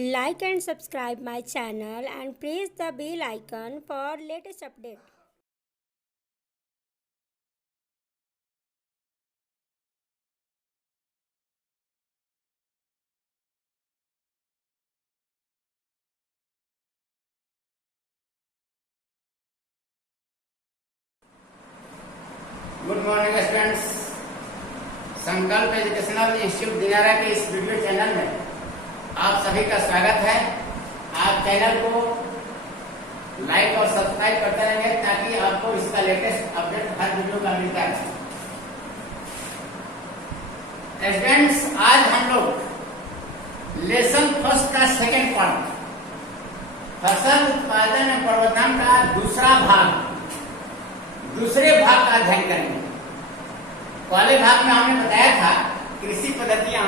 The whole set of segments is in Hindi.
Like and subscribe my channel and press the bell icon for latest update. Good morning students. संकल्प एजुकेशनल इंस्टीट्यूट दिनारा के इस वीडियो चैनल में आप सभी का स्वागत है। आप चैनल को लाइक और सब्सक्राइब करते रहेंगे ताकि आपको इसका लेटेस्ट अपडेट हर वीडियो का मिलता है। स्टूडेंट्स, आज हम लोग लेसन फर्स्ट का सेकेंड पार्ट फसल उत्पादन और प्रबंधन का दूसरे भाग का अध्ययन करेंगे। पहले भाग में हमने बताया था कृषि पद्धतियां,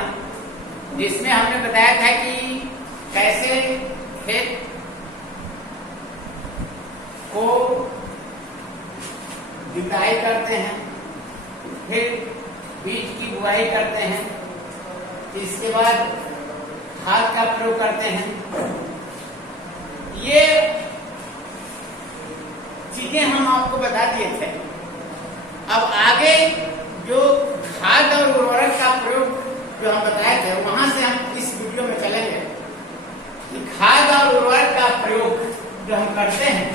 जिसमें हमने बताया था कि कैसे खेत को जुताई करते हैं, फिर बीज की बुआई करते हैं, इसके बाद खाद का प्रयोग करते हैं। ये चीजें हम आपको बता दिए थे। अब आगे जो खाद और उर्वरक का प्रयोग जो हम बताए थे, वहां से हम इस वीडियो में चलेंगे कि खाद और उर्वरक का प्रयोग जो हम करते हैं,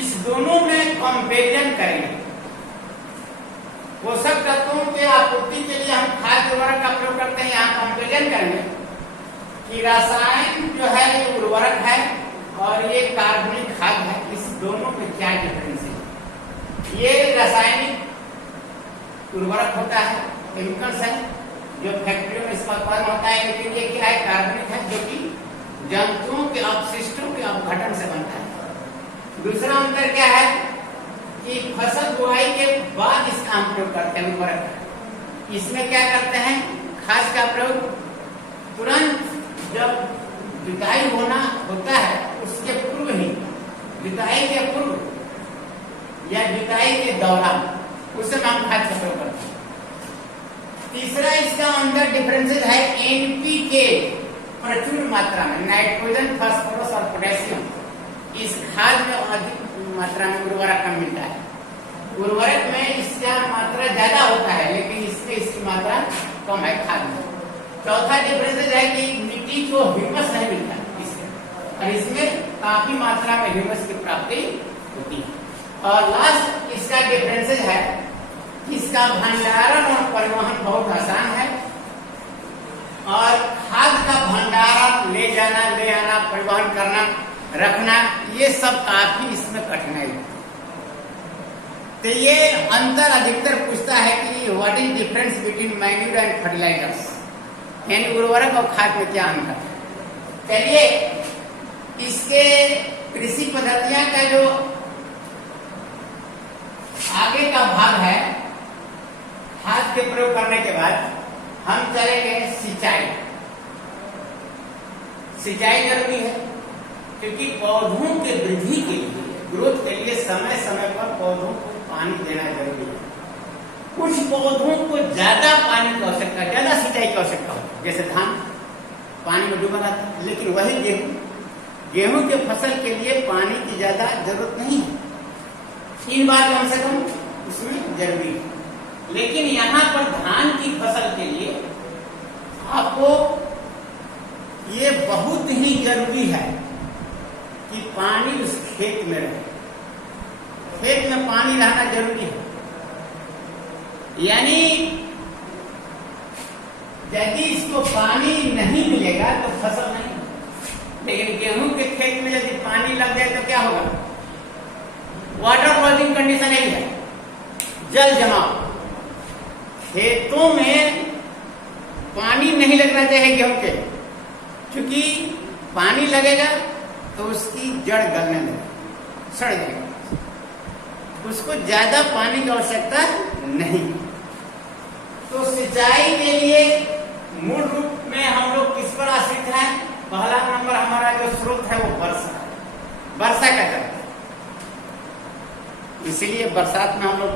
इस दोनों में कंपेरिजन करेंगे। पोषक तत्वों के आपूर्ति के लिए हम खाद उर्वरक का प्रयोग करते हैं। यहाँ कंपेरिजन करेंगे कि रसायन जो है ये उर्वरक है और ये कार्बनिक खाद है, इस दोनों में क्या डिफरेंस है। ये रासायनिक उर्वरक होता है, केमिकल्स है जो फैक्ट्रियों में इसका उत्पादन होता है, लेकिन ये क्या है, कार्बनिक है जो कि जंतुओं के अपशिष्टों के अपघटन से बनता है। दूसरा अंतर क्या है कि फसल बुआई के बाद इसका हम प्रयोग करते हैं उर्वरक। इसमें क्या करते हैं, खाद का प्रयोग तुरंत जब जुताई होता है उसके पूर्व ही, जुताई के पूर्व या जुताई के दौरान, उस समय हम खाद का प्रयोग करते हैं। तीसरा इसका अंदर डिफरेंसेस है एनपीके, प्रचुर मात्रा में नाइट्रोजन, फास्फोरस और पोटेशियम इस खाद में अधिक मात्रा में उर्वरक का मिलता है। उर्वरक में इसका मात्रा ज्यादा होता है, लेकिन इसमें इसकी मात्रा कम है खाद में। चौथा डिफरेंस है कि मिट्टी को ह्यूमस नहीं मिलता इसमें, और इसमें काफी मात्रा में ह्यूमस की प्राप्ति होती है। और लास्ट इसका डिफरेंसेस है, इसका भंडारण और परिवहन बहुत आसान है, और खाद का भंडारण ले जाना, ले आना, परिवहन करना, रखना, ये सब काफी इसमें कठिनाई है। तो ये अंतर अधिकतर पूछता है कि what is difference between manure and fertilizers, यानी उर्वरक और खाद में क्या अंतर है। चलिए इसके कृषि पद्धतियां का जो आगे का भाग है, खाद के प्रयोग करने के बाद हम चलेंगे सिंचाई। सिंचाई जरूरी है क्योंकि पौधों के वृद्धि के लिए, ग्रोथ के लिए समय समय पर पौधों को पानी देना जरूरी है। कुछ पौधों को ज्यादा पानी की आवश्यकता, ज्यादा सिंचाई की आवश्यकता होती है, जैसे धान पानी में डूबा रहता है, लेकिन वही गेहूं के फसल के लिए पानी की ज्यादा जरूरत नहीं है। 3 बार कम से कम उसमें जरूरी है। लेकिन यहाँ पर धान की फसल के लिए आपको ये बहुत ही जरूरी है कि पानी उस खेत में रहे। खेत में पानी रहना जरूरी है, यानी यदि इसको पानी नहीं मिलेगा तो फसल नहीं। लेकिन गेहूं के खेत में यदि पानी लग जाए तो क्या होगा, वाटर लॉजिंग कंडीशन है, जल जमाव। खेतों में पानी नहीं लगना चाहिए गेहूं के, क्योंकि पानी लगेगा तो उसकी जड़ गलने लगेगी, सड़ जाएगा। उसको ज्यादा पानी की आवश्यकता नहीं। तो सिंचाई के लिए मूल रूप में हम लोग किस पर आश्रित हैं। पहला नंबर हमारा जो स्रोत है वो वर्षा है, वर्षा का जल। इसीलिए बरसात में हम लोग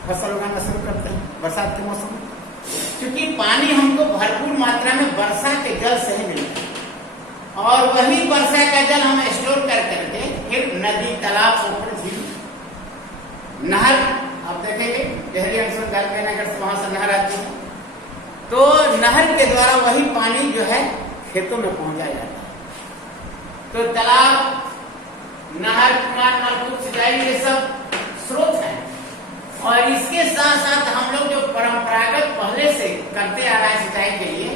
फसल उगाना शुरू करते हैं, बरसात के मौसम में, क्योंकि पानी हमको भरपूर मात्रा में वर्षा के जल से और वही वर्षा का जल हम स्टोर कर करके फिर नदी, तालाब, पोखर, झील, नहर, आप देखेंगे देहरी अंशुल नगर से वहां से नहर आती है, तो नहर के द्वारा वही पानी जो है खेतों में पहुंचाया जाता है। तो तालाब, नहर, कुआं, नलकूप, सिंचाई ये सब स्रोत हैं। और इसके साथ साथ हम लोग जो परंपरागत पहले से करते आ रहा है सिंचाई के लिए,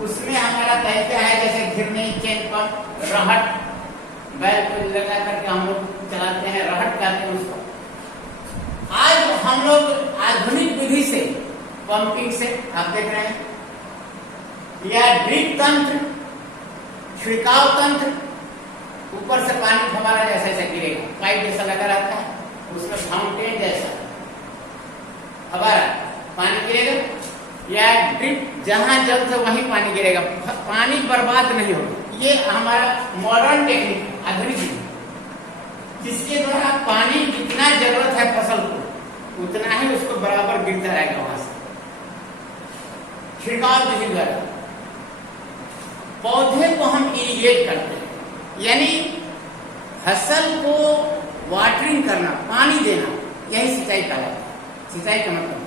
उसमें हमारा तरीका है जैसे घिरनी, चेन पंप, रहट, बैल को लगा करके हम लोग चलाते हैं, रहट कहते हैं उसको। आज हम लोग आधुनिक विधि से पंपिंग से आप देख रहे हैं, या ड्रिप तंत्र, छिड़काव तंत्र, ऊपर से पानी फव्वारा जैसा ऐसा गिरेगा, पाइप जैसा लगा रहता है, उसमें फाउंटेन जैसा फव्वारा पानी गिरेगा, या ड्रिप जहां जल से वहीं पानी गिरेगा, पानी बर्बाद नहीं होगा। ये हमारा मॉडर्न टेक्निक, आधुनिक, जिसके द्वारा पानी जितना जरूरत है फसल को उतना ही उसको बराबर गिरता रहेगा वहां से। छिड़काव विधि द्वारा पौधे को हम इरिगेट करते हैं, यानी फसल को वाटरिंग करना, पानी देना, यही सिंचाई कहलाता है। सिंचाई का मतलब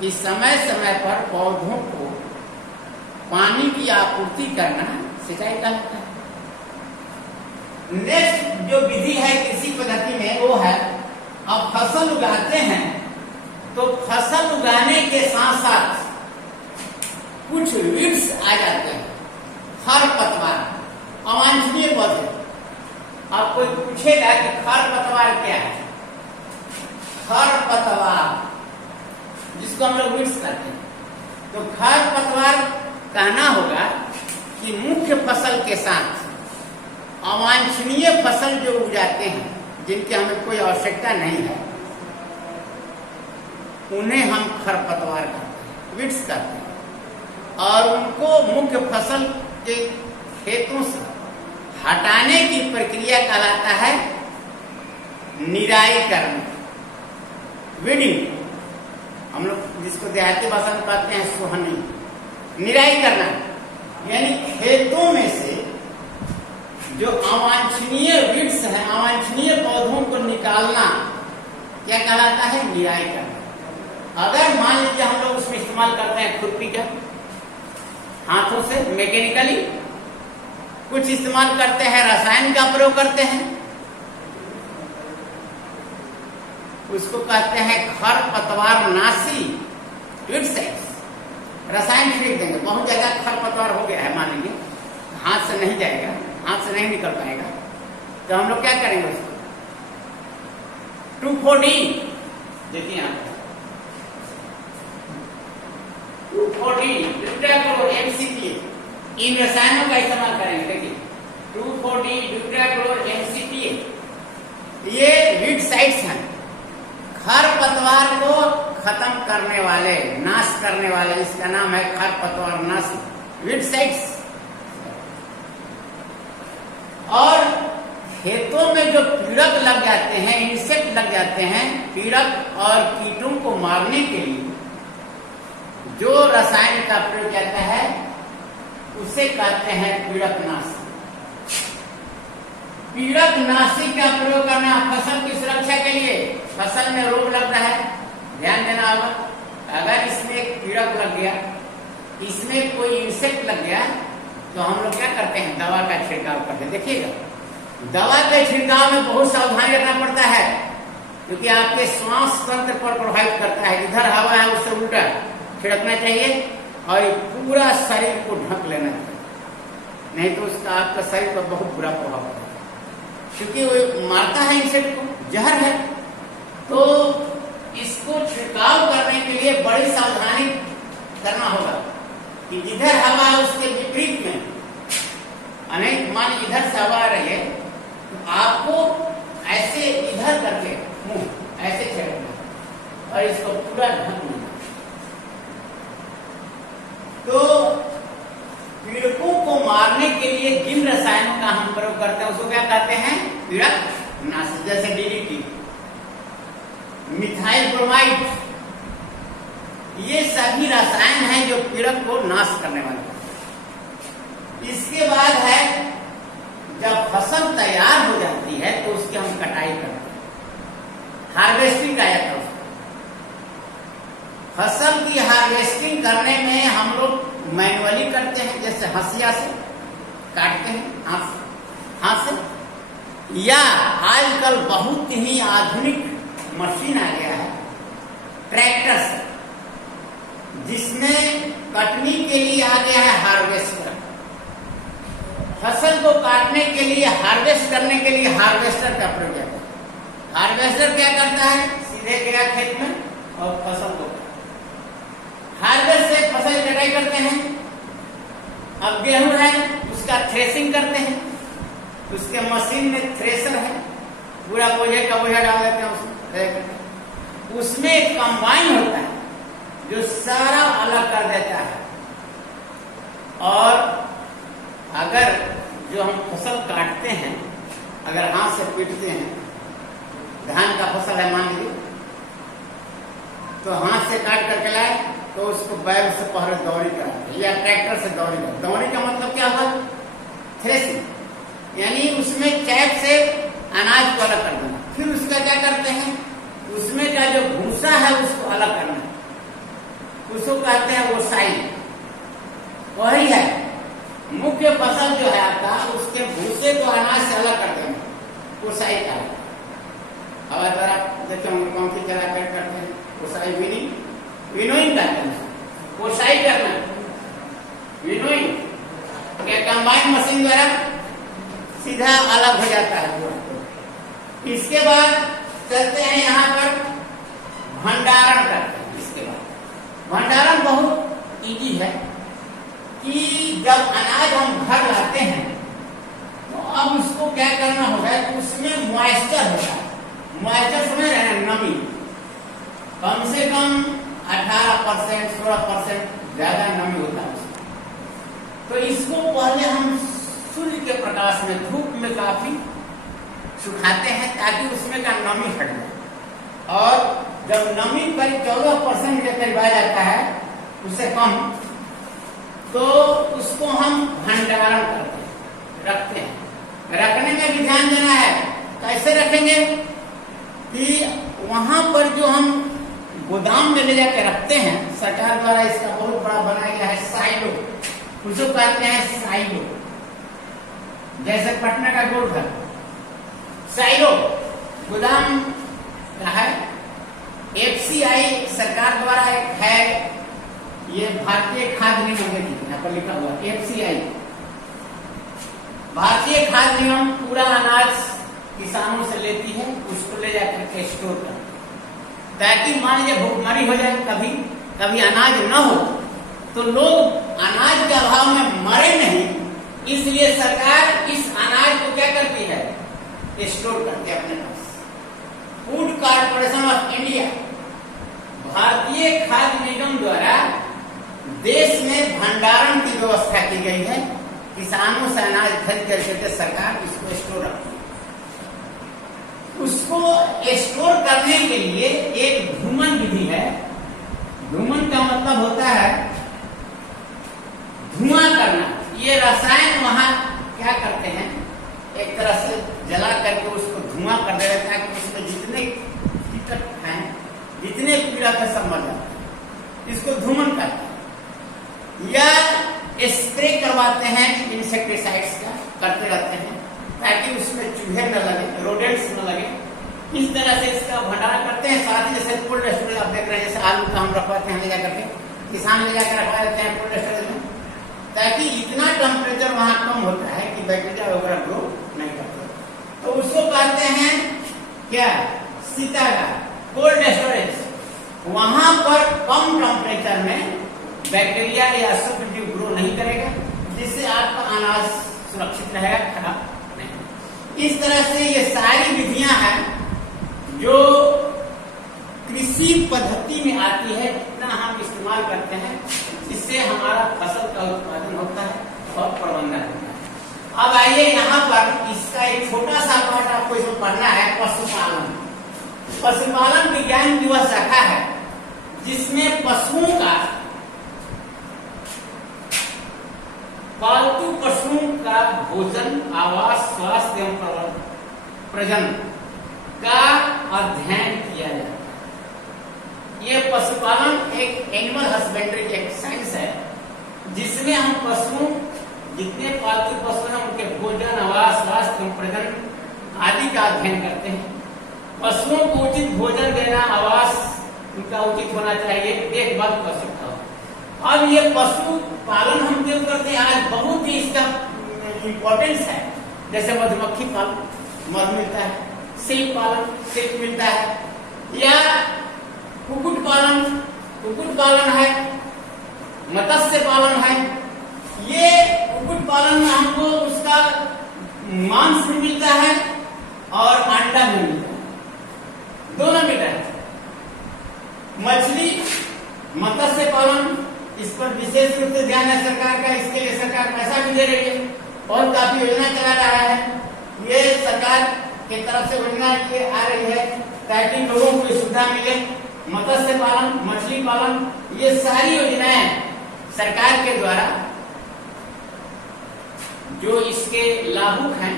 कि समय समय पर पौधों को पानी की आपूर्ति करना सिंचाई कहलाता है। नेक्स्ट जो विधि है कृषि पद्धति में वो है, अब फसल उगाते हैं तो फसल उगाने के साथ साथ कुछ वीड्स आ जाते हैं, खरपतवार, अवांछनीय पौधे। अब कोई पूछेगा कि खरपतवार क्या है? खरपतवार जिसको हम लोग वीड्स कहते हैं, तो खरपतवार कहना होगा कि मुख्य फसल के साथ अवांछनीय फसल जो उगाते हैं, जिनकी हमें कोई आवश्यकता नहीं है, उन्हें हम खरपतवार कहते हैं, वीड्स कहते हैं। और उनको मुख्य फसल के खेतों से हटाने की प्रक्रिया कहलाता है निराई करना, वीडिंग। हम लोग जिसको देहाती भाषा में कहते हैं सोहनी। निराई करना यानी खेतों में से जो अवांछनीय वीड्स हैं, अवांछनीय पौधों को निकालना क्या कहलाता है? निराई करना। अगर मान लीजिए हम लोग उसमें इस्तेमाल करते हैं खुरपी का, हाथों से मैकेनिकली, कुछ इस्तेमाल करते हैं रसायन का प्रयोग करते हैं, उसको कहते हैं खरपतवार नाशी वीडसाइड्स। रसायन छिड़क देंगे, बहुत ज्यादा खरपतवार हो गया है, मान लीजिए हाथ से नहीं जाएगा, हाथ से नहीं निकल पाएगा, तो हम लोग क्या करेंगे उसको 2,4-D, देखिए यहाँ 2,4-D ड्यूटाक्लोर MCPA, इन रसायनों का इस्तेमाल करेंगे। देखिए 2,4-D ड्यूटाक्लोर MCPA, ये वीडसाइड्स हैं, खरपतवार को खत्म करने वाले, नाश करने वाले, इसका नाम है खरपतवार नाशी वीडसाइड्स। और खेतों में जो पीड़क लग जाते हैं, इंसेक्ट लग जाते हैं, पीड़क और कीटों को मारने के लिए जो रसायन का प्रयोग किया है उसे कहते हैं पीड़कनाशी। पीड़कनाशी का प्रयोग करना फसल की सुरक्षा के लिए। फसल में रोग लग रहा है, ध्यान देना होगा। अगर इसमें एक पीड़क लग गया, इसमें कोई इंसेक्ट लग गया, तो हम लोग क्या करते हैं? दवा का छिड़काव करते हैं। देखिएगा, दवा के छिड़काव में बहुत सावधानी रखना पड़ता है, क्योंकि आपके श्वास तंत्र पर प्रभावित करता है। इधर हवा है उससे उल्टा छिड़कना चाहिए और पूरा शरीर को ढक लेना चाहिए, नहीं तो उसका आपका शरीर पर बहुत बुरा प्रभाव पड़ता है, क्योंकि वो मारता है इंसेक्ट को, जहर है। तो इसको छिड़काव करने के लिए बड़ी सावधानी करना होगा कि जिधर हवा है उसके विपरीत में, अनेक मान इधर से हवा आ रही है तो आपको ऐसे इधर करके मुंह ऐसे छिड़कना और इसको पूरा ढकना। तो पीड़कों को मारने के लिए जिन रसायनों का हम प्रयोग करते हैं उसको क्या कहते हैं? पीड़कनाशी। जैसे DDT, मिथाइल ब्रोमाइड, ये सभी रसायन हैं जो पीड़क को नाश करने वाले। इसके बाद है करने में हम लोग मैनुअली करते हैं, जैसे हंसिया से काटते हैं हाथ से, या आजकल बहुत ही आधुनिक मशीन आ गया है ट्रैक्टर से, जिसमें कटनी के लिए आ गया है हार्वेस्टर। फसल को काटने के लिए, हार्वेस्ट करने के लिए हार्वेस्टर का प्रयोग किया। हार्वेस्टर क्या करता है, सीधे गया खेत में और फसल को, हार्वेस्ट से फसल कटाई करते हैं। अब गेहूं है, उसका थ्रेसिंग करते हैं, उसके मशीन में थ्रेसर है, पूरा बोझे का बोझा डाल देते हैं उसमें एक कंबाइन होता है जो सारा अलग कर देता है। और अगर जो हम फसल काटते हैं, अगर हाथ से पीटते हैं, धान का फसल है मान लीजिए, तो हाथ से काट करके लाए तो उसको बैल से पहले दौड़ी कराते या ट्रैक्टर से दौड़ी कराते। दौड़ी का मतलब क्या हुआ, थ्रेसिंग, यानी उसमें चैप से अनाज को अलग कर देना। फिर उसका क्या करते हैं, उसमें का जो भूसा है उसको अलग करना, उसको कहते हैं ओसाई। वही है मुख्य फसल जो है आपका, उसके भूसे को अनाज से अलग कर देना, ओसाई का। अब अगर आप देखते होंगे पंखी चला कर करते हैं, ओसाई विनोइंग करते हैं, ओसाई करना, विनोइंग क्या कंबाइन मशीन द्वारा सीधा अलग हो जाता है पूरा। इसके बाद चलते हैं यहाँ पर भंडारण करते हैं। इसके बाद भंडारण बहुत इजी है कि जब अनाज हम घर लाते हैं तो अब उसको क्या करना होगा, उसमें मॉइस्चर होता है। मॉइस्चर समझ रहे हैं, नमी कम से कम 18% 16% ज्यादा नमी होता है। तो इसको पहले हम सूर्य के प्रकाश में, धूप में काफी सुखाते हैं ताकि उसमें का नमी हट जाए। और जब नमी करीब 14% के करीब आ जाता है, उससे कम, तो उसको हम भंडारण करते हैं, रखते हैं। रखने में भी ध्यान देना है, कैसे रखेंगे कि वहां पर जो हम गोदाम में ले जाकर रखते हैं, सरकार द्वारा इसका बहुत बड़ा बनाया गया है साइलो, उसको कहते हैं साइलो। जैसे पटना का गोलघर साइलो गोदाम का है। FCI सरकार द्वारा एक है, ये भारतीय खाद्य निगम यहाँ पर लिखा हुआ FCI, भारतीय खाद्य निगम पूरा अनाज किसानों से लेती है, उसको ले जाकर के स्टोर करती है, ताकि मान लीजिए भूखमरी हो जाए, कभी अनाज न हो तो लोग अनाज के अभाव में मरे नहीं। इसलिए सरकार इस अनाज को क्या करती है, स्टोर करती है अपने पास। फूड कॉर्पोरेशन ऑफ इंडिया, भारतीय खाद्य निगम द्वारा देश में भंडारण की व्यवस्था की गई है। किसानों से अनाज खरीद करके सरकार इसको स्टोर रखती है। उसको स्टोर करने के लिए एक धूमन विधि है। धूमन का मतलब होता है धुआं करना। ये रसायन वहां क्या करते हैं, एक तरह से जला करके उसको धुआं कर दे रहे हैं, उसमें जितने कीटक हैं, जितने कीड़ा के संबंध है, इसको धूमन करते हैं। या स्प्रे करवाते हैं इंसेक्टिसाइड्स का, करते रहते हैं ताकि उसमें चूहे न लगे, रोडेंट्स न लगे। इस तरह से इसका भंडारण करते हैं। साथ ही जैसे कोल्ड स्टोरेज आप देख रहे हैं, जैसे आलू का हम रखवाते हैं ले जाकर के, किसान ले जाकर रखवा देते हैं कोल्ड स्टोरेज में, ताकि इतना टेम्परेचर वहां कम होता है कि बैक्टीरिया वगैरह ग्रो नहीं करते। तो उसको कहते हैं क्या, शीतागार, कोल्ड स्टोरेज। वहां पर कम टेम्परेचर में बैक्टीरिया या सूक्ष्म जीव ग्रो नहीं करेगा, जिससे आपका अनाज सुरक्षित रहेगा, खराब नहीं। इस तरह से ये सारी विधियां हैं जो कृषि पद्धति में आती है, जितना हम इस्तेमाल करते हैं, इससे हमारा फसल का उत्पादन होता है और प्रबंधन होता है। अब आइए यहाँ पर इसका एक छोटा सा पार्ट आपको इसमें पढ़ना है, पशुपालन। पशुपालन विज्ञान की वह शाखा है जिसमें पशुओं का, पालतू पशुओं का भोजन, आवास, स्वास्थ्य एवं प्रजनन का अध्ययन किया जाता है। ये पशुपालन एक एनिमल हस्बेंड्री की एक साइंस है, जिसमें हम पशुओं, जितने पालतू पशु हैं उनके भोजन, आवास, स्वास्थ्य, प्रजनन आदि का अध्ययन करते हैं। पशुओं को उचित भोजन देना, आवास उनका उचित होना चाहिए, देखभाल पशु का। अब ये पशु पालन हम क्यों करते हैं, आज बहुत ही इसका इम्पोर्टेंस है। जैसे मधुमक्खी पालन, मधु मिलता है, सिल्क पालन, सिल्क मिलता है, या कुक्कुट पालन है, मत्स्य पालन है। ये कुक्कुट पालन में हमको उसका मांस भी मिलता है और अंडा भी मिलता है, दोनों मिलता है। मछली, मत्स्य पालन, इस पर विशेष रूप से ध्यान है सरकार का, इसके लिए सरकार पैसा भी दे रही है और काफी योजना चला रहा है। ये सरकार की तरफ से योजना ये आ रही है ताकि लोगों को सुविधा मिले। मत्स्य पालन, मछली पालन, ये सारी योजनाएं सरकार के द्वारा जो इसके लाभुक हैं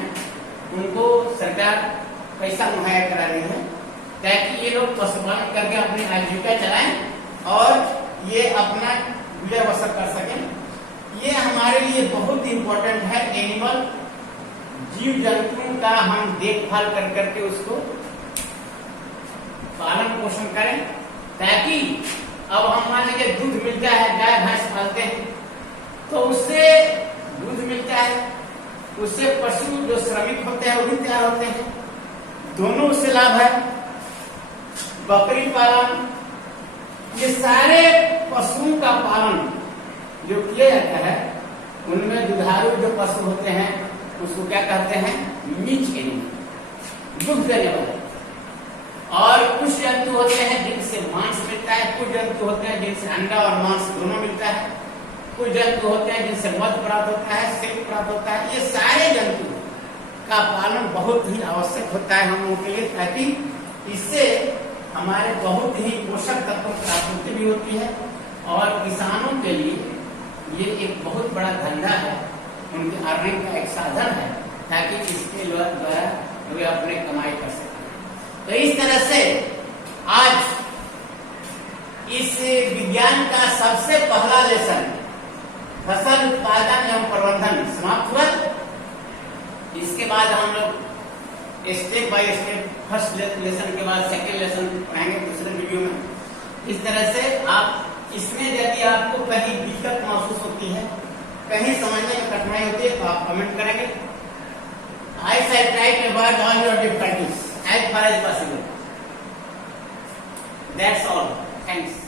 उनको सरकार पैसा मुहैया करा रही है ताकि ये लोग पशुपालन करके अपनी आजीविका चलाएं और ये अपना गुजर बसर कर सकें। ये हमारे लिए बहुत इम्पोर्टेंट है। एनिमल, जीव जंतुओं का हम देखभाल कर करके उसको पालन पोषण करें ताकि अब हम मान लीजिए दूध मिलता है, गाय भैंस पालते हैं तो उससे दूध मिलता है, उससे पशु जो श्रमिक होते हैं वो भी तैयार होते हैं, दोनों उससे लाभ है। बकरी पालन, ये सारे पशुओं का पालन जो किया जाता है उनमें दुधारू जो पशु होते हैं उसको क्या कहते हैं, मीट एनिमल, दूध देने वाले। और कुछ जंतु होते हैं जिनसे मांस मिलता है, कुछ जंतु होते हैं जिनसे अंडा और मांस दोनों मिलता है, कुछ जंतु होते हैं जिनसे मध प्राप्त होता है, सिल्क प्राप्त होता है। ये सारे जंतु का पालन बहुत ही आवश्यक होता है हम लोगों के लिए ताकि इससे हमारे बहुत ही पोषक तत्वों की आपूर्ति भी होती है और किसानों के लिए ये एक बहुत बड़ा धंधा है, उनके अर्निंग का एक साधन है ताकि इसके द्वारा वे अपने कमाई कर सकें। तो इस तरह से आज इस विज्ञान का सबसे पहला लेसन फसल उत्पादन एवं प्रबंधन समाप्त हुआ। इसके बाद हम लोग step by step first lesson के बाद सेकेंड लेसन पढ़ाएंगे दूसरे वीडियो में। इस तरह से आप इसमें यदि आपको कहीं दिक्कत महसूस होती है, कहीं समझने में कठिनाई होती है तो आप कमेंट करेंगे। I shall try to avoid all your difficulties as far as possible. That's all. Thanks.